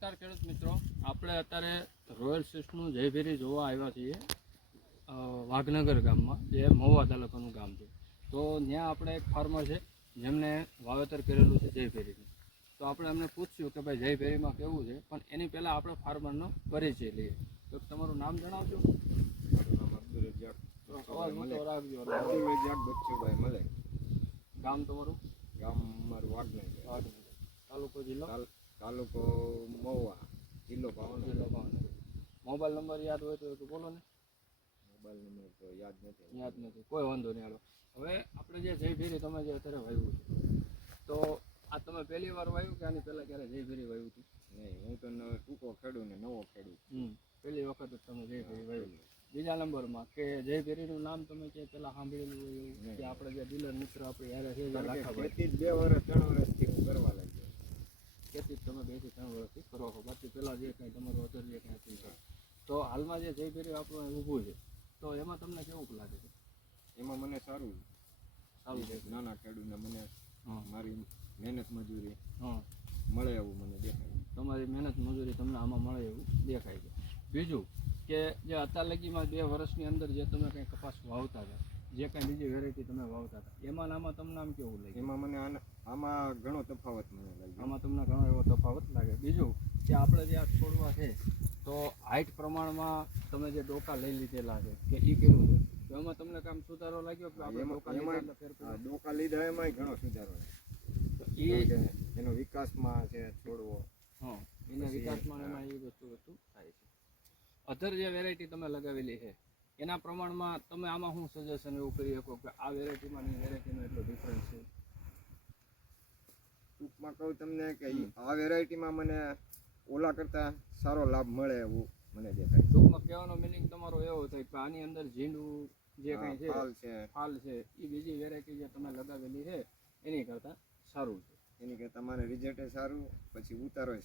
નમસ્કાર ખેડૂત મિત્રો, આપણે અત્યારે રોયલ સીડ્સનું જયભેરી જોવા આવ્યા છીએ વાઘનગર ગામમાં, જે મહુવા તાલુકાનું ગામ છે. તો ત્યાં આપણે એક ફાર્મર છે જેમને વાવેતર કરેલું છે જયભેરીનું. તો આપણે એમને પૂછ્યું કે ભાઈ જયભેરીમાં કેવું છે, પણ એની પહેલાં આપણે ફાર્મરનો પરિચય લઈએ. તો તમારું નામ જણાવજો. મારું નામ અબ્દુલ રજાક રાખજો. બચ્ચુભાઈ મલે. ગામ તમારું? ગામ મારું વાઘનગર. તાલુકો જિલ્લો? તાલુકો મહુવા, જિલ્લો ભાવનગર. મોબાઈલ નંબર યાદ હોય તો બોલો ને. મોબાઈલ નંબર તો યાદ નથી. કોઈ વાંધો નહીં. હાલો, હવે આપણે જે જયભેરી તમે જે અત્યારે વાવ્યું છે, તો આ તમે પહેલી વાર વાવ્યું કે આની પહેલાં ક્યારે જયભેરી વાવ્યું હતું? નહીં, હું તો ટૂંકો ખેડૂત ને નવો ખેડૂત. પહેલી વખત જ તમે જયભેરી વાવ્યું. બીજા નંબરમાં કે જયભેરીનું નામ તમે કે પહેલાં સાંભળેલું હોય એવું કે આપણે જે ડીલર મિત્ર આપણે યારે છે ખેતી 2 વર્ષ 3 વર્ષથી હું કરવા લાગ્યો. ખેતી તમે 2 થી 3 વર્ષથી કરો છો, બાકી પહેલાં જે કંઈ તમારું અધર જે કંઈ હતું છે. તો હાલમાં જે જયભેરી આપણું ઊભું છે, તો એમાં તમને કેવું લાગે છે? એમાં મને સારું છે. નાના ખેડૂતને મને મારી મહેનત મજૂરી હા મળે એવું મને દેખાય. તમારી મહેનત મજૂરી તમને આમાં મળે એવું દેખાય છે. બીજું કે જે અત્યાર લગીમાં 2 વર્ષની અંદર જે તમે કંઈ કપાસ વાવતા હતા, જે કંઈ બીજી વેરાયટી તમે વાવતા હતા, એમાં આમાં તમને આમ કેવું લાગે? એમાં મને આમાં ઘણો તફાવત મને લાગ્યો. આમાં તમને ઘણો એવો તફાવત લાગે. બીજું કે આપણે જે આ છોડવા છે, તો હાઇટ પ્રમાણમાં તમે જે ડોકા લઈ લીધેલા છે કે એ કેવું છે, તો એમાં તમને કામ સુધારો લાગ્યો કે આપણે ડોકા લીધા એમાંય ઘણો સુધારો એનો વિકાસમાં છે છોડવો. હા, એના વિકાસમાં એમાં એ વસ્તુ થાય છે. અધર જે વેરાયટી તમે લગાવેલી છે એના પ્રમાણમાં તમે આમાં શું સજેશન એવું કરી શકો કે આ વેરાયટીમાં ની વેરાયટીનો એટલો ડિફરન્સ છે? ટૂંકમાં કહું તમને કે આ વેરાયટીમાં મને ઓલા કરતાં સારો લાભ મળે એવું મને દેખાય. ટૂંકમાં કહેવાનો મિનિંગ તમારો એવો થાય કે આની અંદર ઝીંડું જે કંઈ છે, ફાલ છે, એ બીજી વેરાયટી જે તમે લગાવેલી છે એની કરતાં સારું છે. એની કરતાં તમારે રિઝલ્ટ સારું, પછી ઉતારોય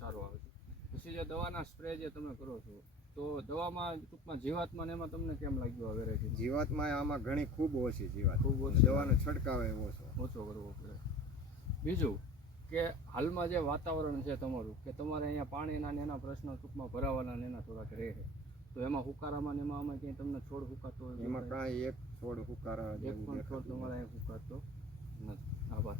સારો આવે છે. પછી જે દવાના સ્પ્રે જે તમે કરો છો, તો દવામાં ટૂંકમાં જીવાતમાં એમાં તમને કેમ લાગ્યું આ વેરાયટી? જીવાતમાં આમાં ઘણી ખૂબ ઓછી જીવાત, દવાનો છંટકાવ ઓછો કરવો પડે. બીજું કે હાલમાં જે વાતાવરણ છે તમારું, કે તમારે અહીંયા પાણીના ને એના પ્રશ્નો ટૂંકમાં ભરાવાના ને એના થોડાક રહે છે, તો એમાં હુકારામાં ને એમાં આમાં ક્યાંય તમને છોડ હુકાતો હોય? એમાં કાંઈ એક છોડ હુકારા એક પણ છોડ તમારે અહીંયા હુકાતો નથી. આભાર.